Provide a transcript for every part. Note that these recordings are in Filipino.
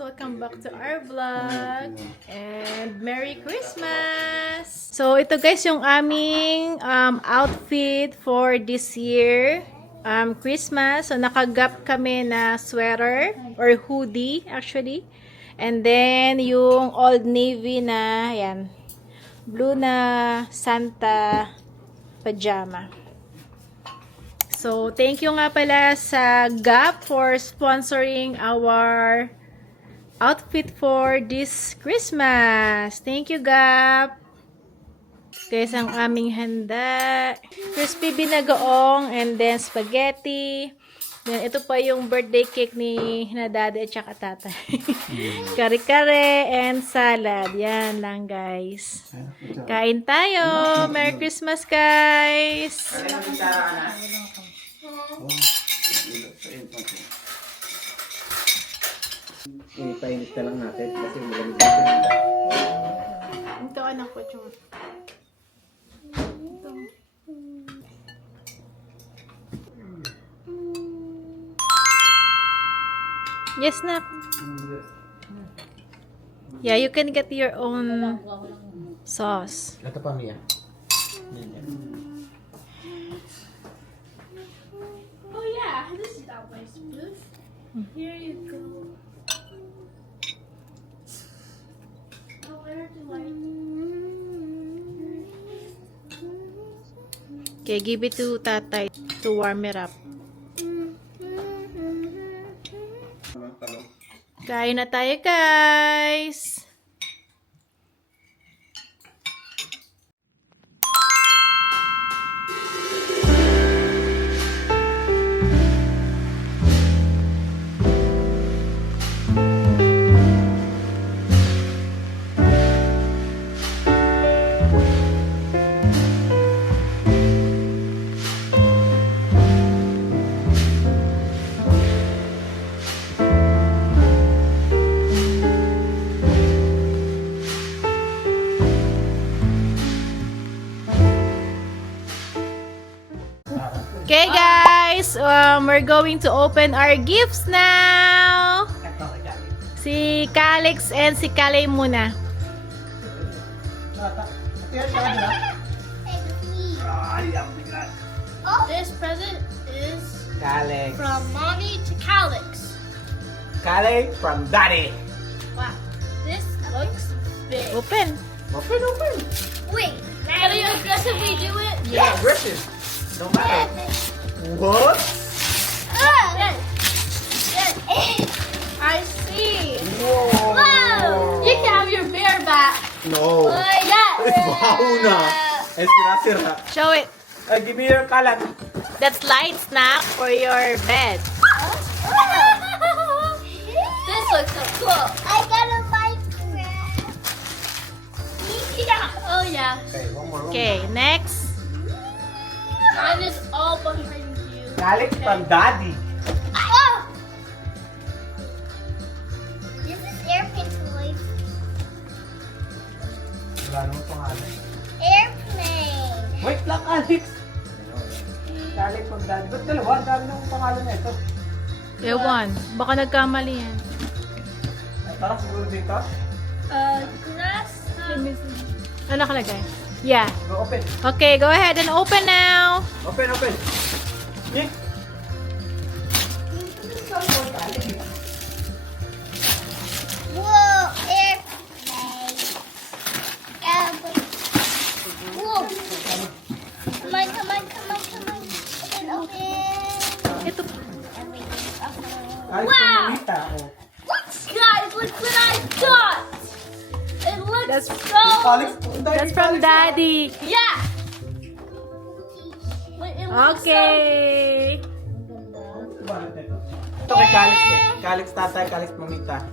Welcome back to our vlog. And Merry Christmas! So, ito guys yung aming outfit for this year. Christmas. So, nakagap kami na sweater or hoodie actually. And then, yung Old Navy na, yan, blue na Santa pajama. So, thank you nga pala sa Gap for sponsoring our outfit for this Christmas. Thank you, Gap. Guys, ang aming handa. Crispy binagoong and then spaghetti. Then, ito pa yung birthday cake ni Daddy at saka tatay. Kare-kare and salad. Yan lang, guys. Kain tayo. Merry Christmas, guys. Ipainit na lang natin kasi malamig natin. Ito anak ko, Chot. Yes, Nak. Yeah, you can get your own sauce. Ito pa, Mia. Oh yeah, this is not my spoon. Here you go. Oh, where do I? Okay, give it to tatay to warm it up. Kain na tayo, guys! Okay, guys, we're going to open our gifts now. Si Calix and si Kalay muna. This present is Calix. from mommy to Calix. Calix from Daddy. Wow, this looks big. Open. Open, open. Wait, can we aggressively do it? Yeah, aggressive. No matter. What? Yes. Yes. I see. Whoa. Wow. You can have your bear back. No. Yes. Baho na. Sira-sira. Show it. Give me your kalat. That's light snack for your bed. This looks so cool. I got a Minecraft. Yeah. Oh yeah. Okay, one more. Okay, next. Mine is all behind you. Calix from Daddy. Oh! This is airplane toys. Wala naman pangalan. Airplane. Wait lang, Calix. Calix from Daddy. Ba't dalawa? Ang dami ng pangalan na ito. Ewan. Baka nagkamali yan. Tara, siguro dito. Grass. Ano nakalagay? Yeah. Go open. Okay, go ahead and open now. Open, open. Nick. Whoa, airplane. Whoa. Come on, come on, come on, come on. Open, open. Ito. Ay, Wow. pumita. Oh. Guys, look what I got. It looks That's- so. Calix, That's from Daddy. Yeah. Wait, it looks Okay. Ito kay Calix eh. Calix tatay, Calix mamita.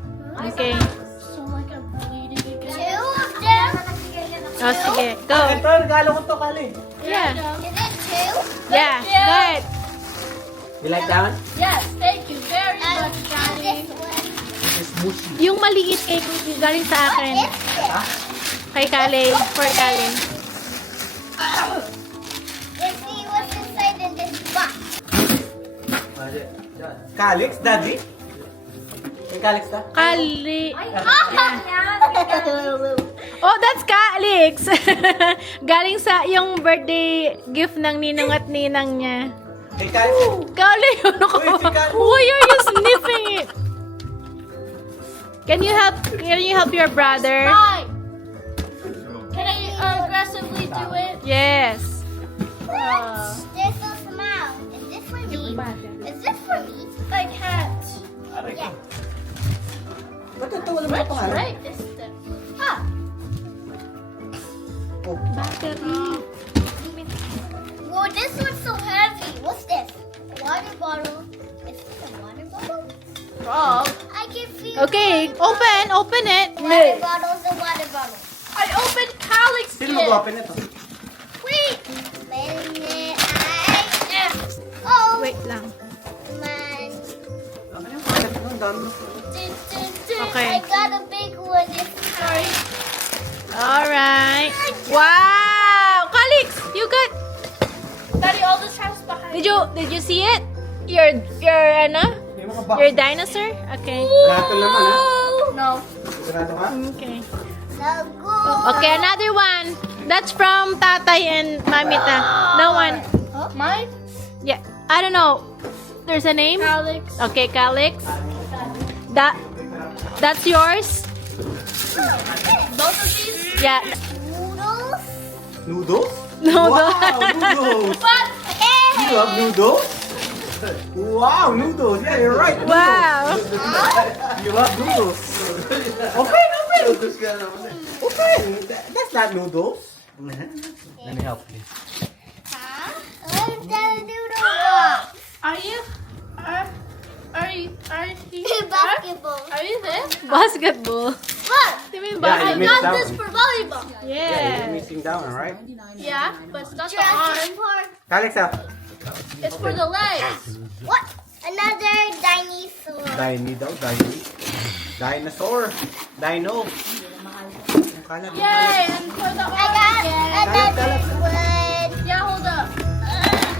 Okay. So like I'm bleeding again. Two of them. Oh, sige. Go. Ito, regalo ko to, Calix. Yeah. Is it two? Yeah. Thank you. Go ahead. You like that one? Yes, thank you very much, Daddy. This is mushy. Yung maliit cake galing sa akin. Kay Kalay. For Kalay. Let's see what's inside in this box. Calix, Daddy? May Calix na? Oh, that's Calix! Galing sa yung birthday gift ng ninong at ninang niya. May Calix. Calix, ano ka Uy, si ba? Calix. Why are you sniffing it? Can you help your brother? Hi. Can I aggressively do it? Yes. This is smile. Is this for me? Is this for me? I can't. Yeah. Ba't ito wala mga pangalan? Right. This is the. Ah. Oh. Whoa, this one's so heavy. What's this? A water bottle. Is this a water bottle? Oh. I can feel. Okay, open it. Water bottle's a water bottle. I opened Calix Sino mag-open ito? Wait. Minute. Oh. Wait lang. Man. Ano yung pangalan? Ang dami. Okay. I got a big one this time. Alright. Wow! Calix, you got... Daddy, all this has behind. Did you see it? Your ano? May mga box. Your dinosaur? Okay. Lahat ng laman, ha? No. Sigurado ka? Okay. No go. Okay, another one. That's from Tatay and Mamita. No one. Huh? Mine? Yeah. I don't know. There's a name? Alex. Okay, Calix. That's yours? Both of these? Yeah. Noodles. Noodles? No, Wow, noodles! What? You have noodles? Wow, noodles! Yeah, you're right. noodles. Wow. You have noodles. Open! Open! That's not noodles. Let me help you. Huh? Where's the noodle box? Are you Basketball. are you there? Basketball. Look. You mean Yeah, I you missed got that this one. for volleyball. Yeah, Yeah. you're missing that one, right? Yeah, but it's not the Jurassic arm. Park. Calix up. It's for the legs. What? Another dinosaur. Dinosaur. Dino. Ang kalat. Yay! And for the I arm got again. another one. Yeah, hold up.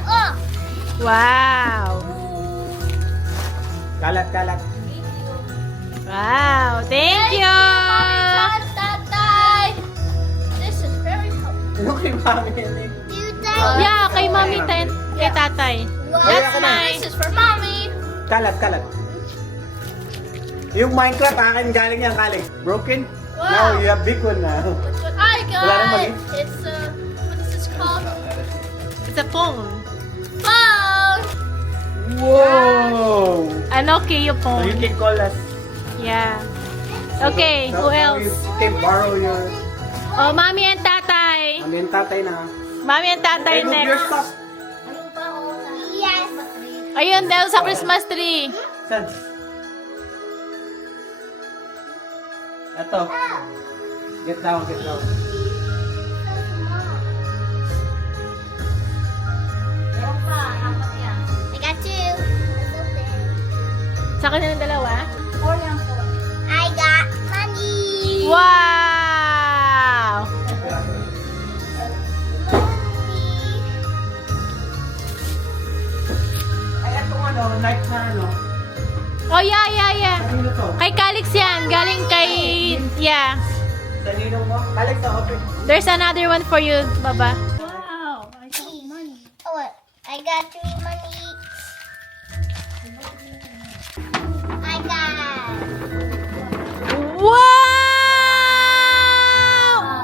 Oh. Wow. Kalat. Wow. Thank you. Tatay. This is very helpful. Ano kay mami yan eh? Yeah, kay Mami and kay Tatay. That's my... This is for mommy. Kalat. Yung Minecraft, akin galing yan, Calix. Broken? Wow. Now you have big one now. Look what I Wala nang mali. got. It's what is this called? It's a phone. Phone. Whoa! Ano, Keo So phone. you can call us. Yeah. Okay, So who else? You can borrow your... Oh, Mami and Tatay. Ano yung tatay na? Mami and Tatay Hey, move your next. stuff. Yes. Ayun, dahil sa Christmas tree. Saan? Ito. Get down. I got two. Sa akin ng dalawa. I got money. Wow! Ay, itong ano, night na ano. Oh, yeah. Kanino to? Kay Calix yan. Galing kay... Yeah. Sa ninong mo? Calix, open. There's another one for you, Baba. Wow, I got money. Oh, what? I got three money. I got. Wow!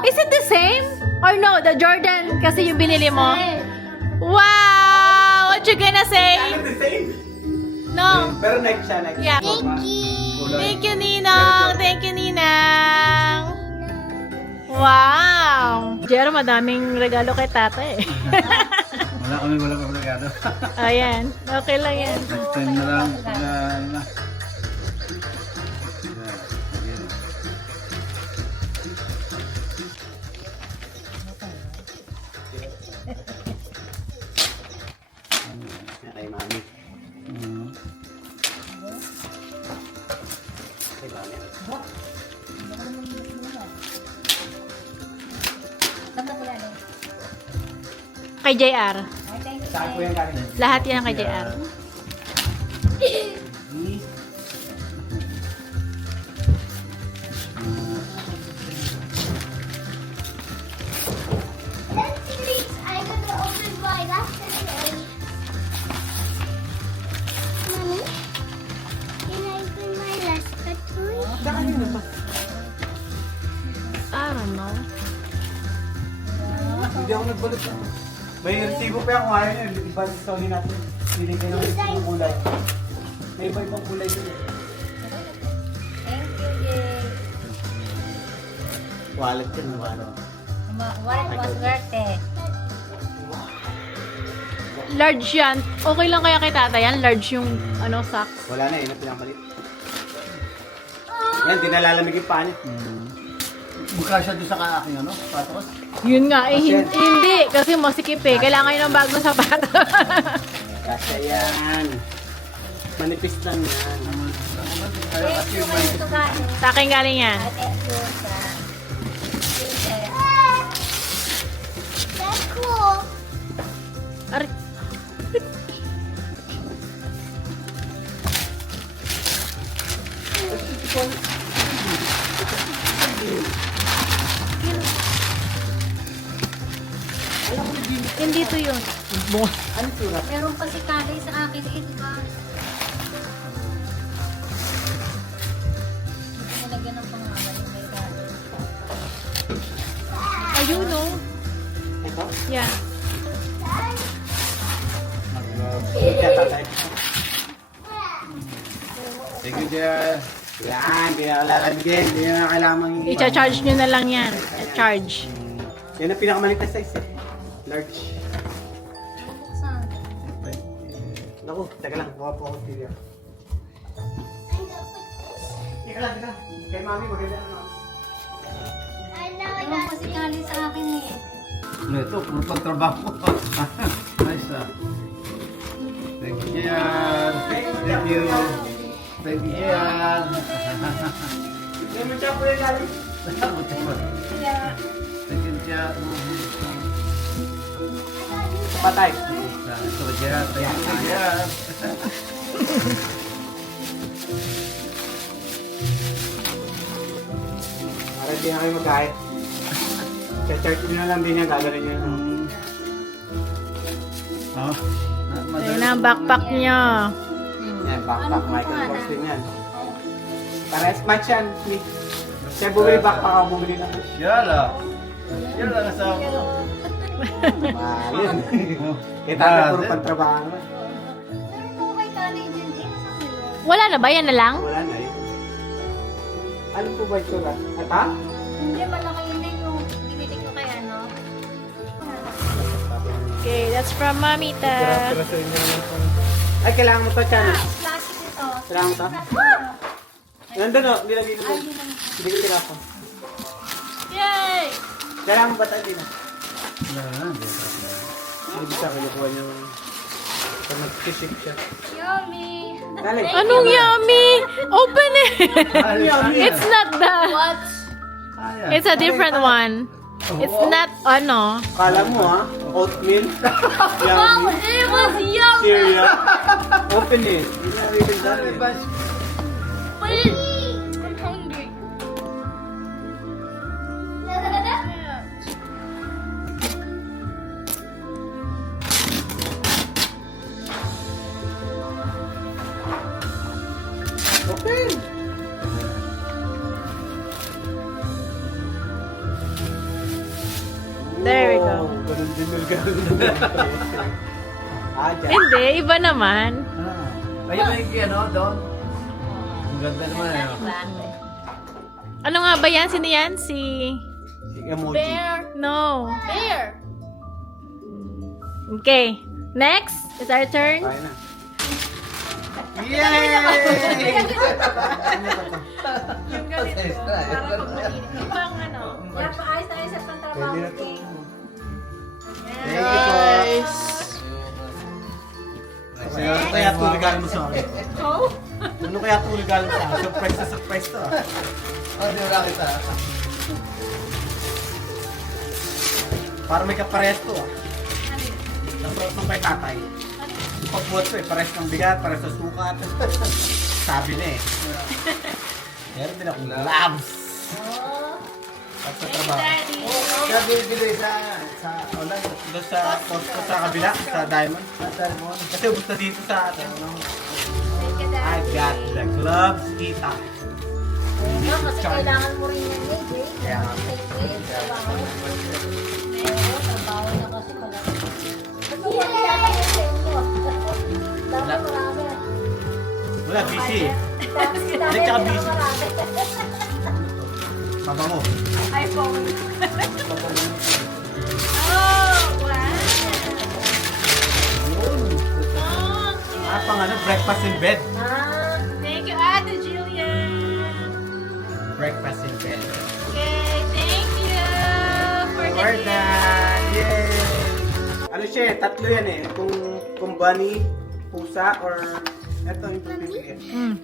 Is it the same? Or no, the Jordan kasi yung binili mo? Wow! What you gonna say? Ano the same? No. Pero night siya, night. Yeah. Thank you. Thank you, Ninong. Thank you, Ninang. Wow! Jero, madaming regalo kay tatay. Wala kami regalo. Ayan. Okay lang yan. Next time na lang. Kay mami. Kay mami. Kay JR. Saan po yan, Calix? Lahat yan kay JR. I don't know. Hindi ako nagbalot. May resibo pa ako ngayon yun. Iba sa Sony natin. Hindi kayo ng kulay. May iba-ibang kulay din. Thank you, Jay. Wallet yun, wallet. Wallet mo swerte. Large yan. Okay lang kaya kay tata yan? Large yung socks. Wala na eh, na pinakalit. Yan, dinalalamig yung paa niya. Mukha siya doon sa aking patos. Yun nga, hindi. Kasi masikip eh. Kailangan yun ng bagong sapato. Kasi yan. Manipis lang yan. Thank you, kayo ito kain. Sa akin galing yan. At eto sa... That's cool. Ar- Hindi to yun. Ano surat? Meron pa si Kalay sa akin. Ito ba? Hindi ko nilagyan ng pangalan. May Kalay. Ayun, no? Ito? Yeah. Tatay. Thank you, Jer. Yan, pinakalalagyan. Hindi na kailangan I-charge nyo na lang yan. Charge. Yan ang pinakamaliit na size eh. Large. Saan? Naku, teka lang. Buka po ako video. Teka lang, teka. Kay mami, maganda na. Meron pa si Kalay sa akin eh. Ito, puro pagtrabaho. Nice ah. Thank you, Jer. Thank you. Thank you, Jer. Hindi mo siya po yung galing. Thank you, Jer. Patay. Ito, Jer. Thank you, Jer. Para hindi na kayo mag-kahit. Sa-chart nyo na lang din yan. Gagawin nyo. Oh. Ayun na ang backpack nyo. Yan, backpack. Michael Kors din yan. Pares match yan. Siya bumili backpack ako bumili na. Yala. Yala kasama ko. Mahal yun. Kaya tatay puro pagtrabaho naman. Meron po kay Kalay din eh. Wala na ba? Yan na lang? Wala na eh. Ano po ba ito ba? At ha? Hindi, malaki yun din yung binili ko kay ano. Okay, that's from Mamita. Ay, kailangan mo to, Chan. Plastic ito. Kailangan mo to? Nandun o, nilagay ko. Hindi ko tinapon. Yay! Kailangan mo ba tayo din? Wala na, hindi. Hindi sa kinukuha niyo. Pag nag-sisip siya. Yummy! Dali. Anong yummy? Open it! It's not the... What? It's a different one. It's not, Kala mo ha? Oatmeal? Wow, Yummy? it was yummy! Cereal? Open it. Hindi na rin dali. I'm hungry. Open! There we go. Ganun din yung ganun. Dyan. Hindi, iba naman. Ayun na yung doon. Ang ganda naman eh. Ano nga ba yan? Sino yan? Si... Emoji. Bear. No. Bear. Okay. Next. It's our turn. Kaya na. Yay! Yung ganito. Para pag malinis. Ibang Yan, paayos tayo sa pantrabaho. Pwede na to. Thank you po. Ano kaya ito regalo mo sa akin? Ano kaya ito regalo mo sa akin? Surprise na surprise to ah. Oh, di wala kita. Para may kapares to ah. Nasuot ng kay tatay. Pagbuhat ko eh, pares ng bigat, pares ng sukat. Sabi na eh. Meron din akong labs. At sa trabaho. Kaya binibili sa online. Doon sa Costco sa kabila, sa Diamond. Kasi ubus na dito sa I got the gloves, kita. Char. kailangan mo rin yan, eh. Kaya nga. Trabaho. Oo, trabaho na kasi pala. Ano ba kailangan yung sa inyo? Dapat marami. Wala, busy. Dapat Tsaka busy. marami. Mabango. iPhone. Mabango. Oh, wow. Yun. Oh, Pang ano, breakfast in bed. Ah, thank you, Ate Jillian. Breakfast in bed. Okay, thank you for the We're gift. done! Yay! Ano siya eh, tatlo yan eh. Kung bunny, pusa, or eto yung pipiliin. Mm.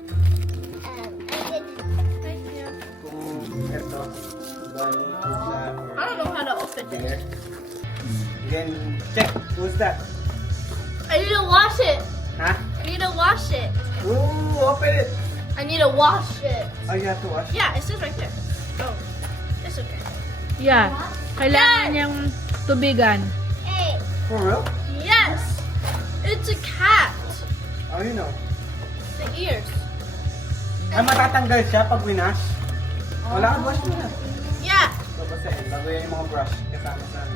Thank you. Kung eto, bunny, pusa, or I don't know how to open it. bear. Then, check. Who's that? I need to wash it. Ha? I need to wash it. Ooh, open it! I need to wash it. Oh, you have to wash. Yeah, it says right there. Oh, it's okay. Yeah, kailangan niyang tubigan. hey. For real? Yes, it's a cat. Oh, you know. The ears. Ay, matatanggal siya pag winash. Wala ka wash mo na. Yeah. Babasahin. Bago yan yung mga brush kasama sa ano.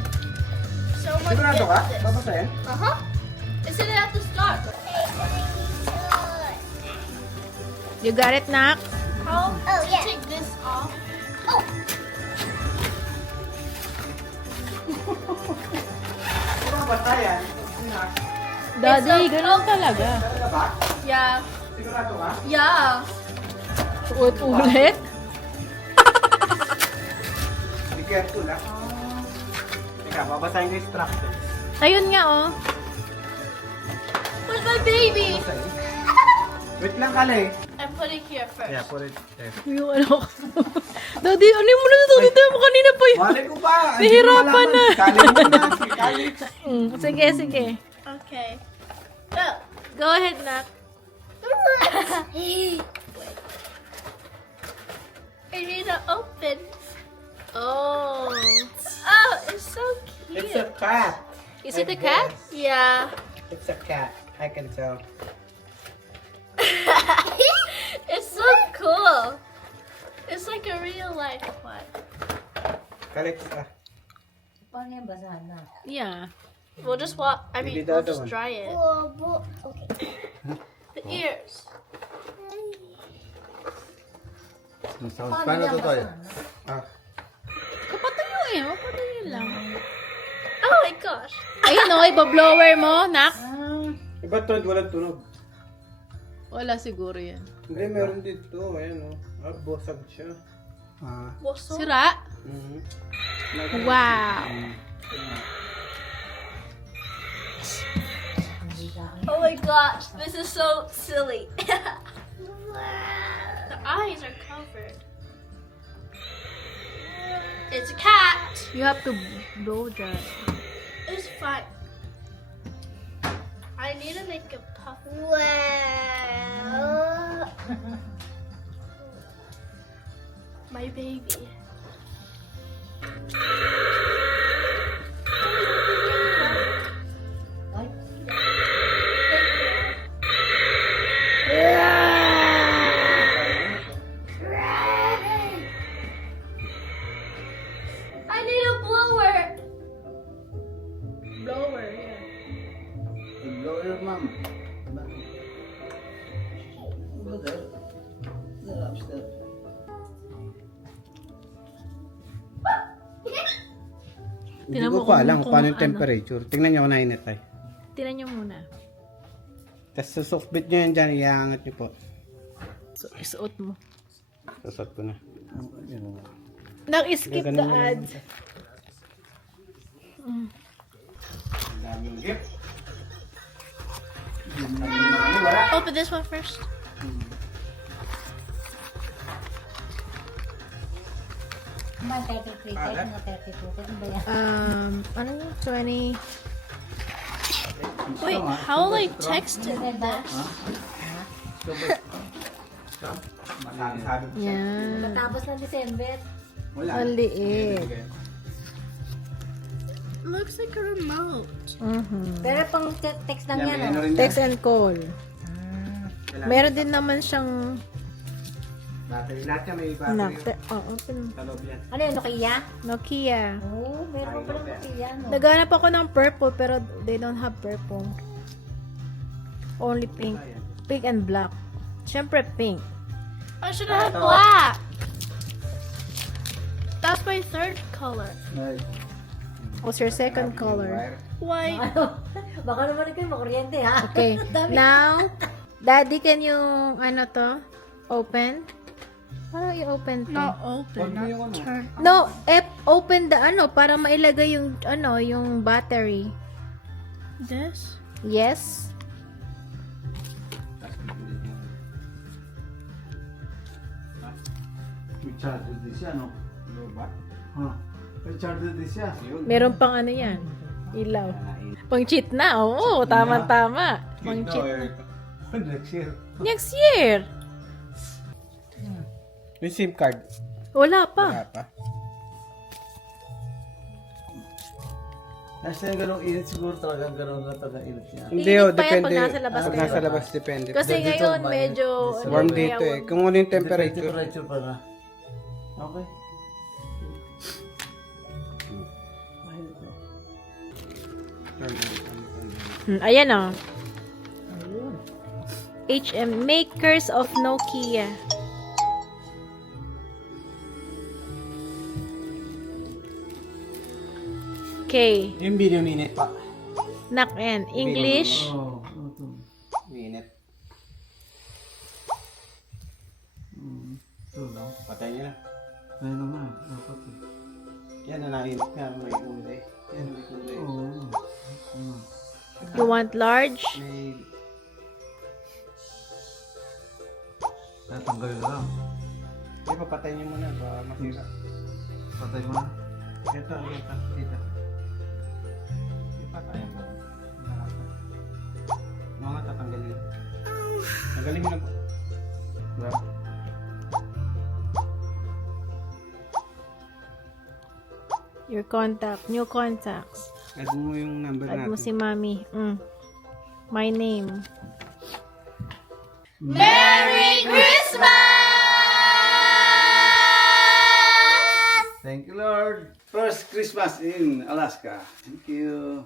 Someone Sigurado ka? gets this. Babasahin? Uh-huh. It said it at the start. You got it, Nak? How Oh, to yeah. take this off? Oh, Kung babasahin, winash. Daddy, ganun talaga. Talaga ba? Yeah. Sigurado ka? Yeah. Ulit? Be careful, ha? Teka, babasahin ko yung instructions. Ayun nga, oh. Where's my baby? Babasahin. Wait lang, Kale. I put it here first. Yeah, put it there. Yung ano ko. Daddy, ano yung muna natutunan mo kanina pa yun? Malay ko pa. Nahirapan na. Kale muna. Kale. Sige, sige. Okay. Go. Go ahead, Nak. I need to open. Oh. Oh, it's so cute. It's a cat. Is it a cat? Yeah. It's a cat. I can tell. It's so cool. It's like a real life one. Kale, isa. paano yan basahan na? Yeah. We'll just Maybe the we'll other just one. dry it. Okay. The ears. Paano to tayo? Ah. Kapatayuin. Kapatayuin lang. Oh my gosh. Ayun, no. Iba-blower mo, Nak. Iba to, walang tunog. Wala siguro yan. Hindi, meron dito. Ayan, oh. Ah, bosag siya. Ah. What's so? Sira? Mhm. Wow. Oh my gosh, this is so silly. The eyes are covered. It's a cat. You have to blow that. It's fine. I need to make a puff. Wow. My baby. Ay, I need a blower. Blower, yeah. Blow your mom. Go there. There, upstairs. Hindi Tingnan mo ko pa kung- alam kung kung paano yung ano. temperature. Tingnan nyo kung nainit ay. Tinan nyo muna. Tapos susukbit nyo yan dyan, iaangat nyo po. So, isuot mo. Susot ko na. Nak-skip the Ganun na ads. Ang daming gift. Open this one first. may 33 tayo na 32. Ano ba yan? Ano yun? 20. Wait, how will I text it this? Masasabi ko siya. Yan. Matapos ng December. Wala. Ang liit. Looks like a remote. Pero pang text lang yan. Ano Oh. rin yan. Text and call. Kailangan- Meron din naman siyang Battery. Lahat yan may battery. Open. Sa loob yan. Ano yun, Nokia? Nokia. Oo, meron pa pala Nokia, no? Naghanap ako ng purple pero they don't have purple. Only pink. Pink and black. Siyempre pink. I should have had black. That's my third color. What's your second color? White. Baka naman kayo makuryente, ha? Okay. Now, Daddy, can you, ano to? Open? Paano i-open to? Not open. Huwag mo yung ano. Turn. No, open the ano, para mailagay yung, ano, yung battery. This? Yes? May charger din siya, no? Ano ba? Ha? May charger din siya. Yun. Meron pang ano yan? Ilaw. Pang cheat na, oo. Tama-tama. Pang cheat na. Next year. Next year. May SIM card. Wala pa. Wala pa. Nasa yung ganong init siguro talagang ganon na talagang init niya. Hindi, Init pa yan pag nasa labas Pag kayo. nasa labas, depende. Kasi Dito, ngayon mainit. medyo Dito. Warm kaya dito eh. warm. Kung ano yung Temperature. temperature. Temperature pa na. Okay. Ayan o. HM Makers of Nokia. Okay. Yung video minute pa. Knock and English. Oo. Ito. Minute. Ito lang. Patay niya na. Kaya naman. Dapat eh. Yan na nainit nga. May kulay. Yan may kulay. Oo. You want large? May... Tatanggal na lang. Hindi, papatay niyo muna. Para masira. Patay mo na. Ito. Dito. Hindi pa kaya mo. Mga tatanggalin. Tanggalin mo na po. Diba? Your contact. New contacts. Add mo yung number Add mo natin. si Mami. My name. Merry Christmas! Thank you, Lord. First Christmas in Alaska. Thank you.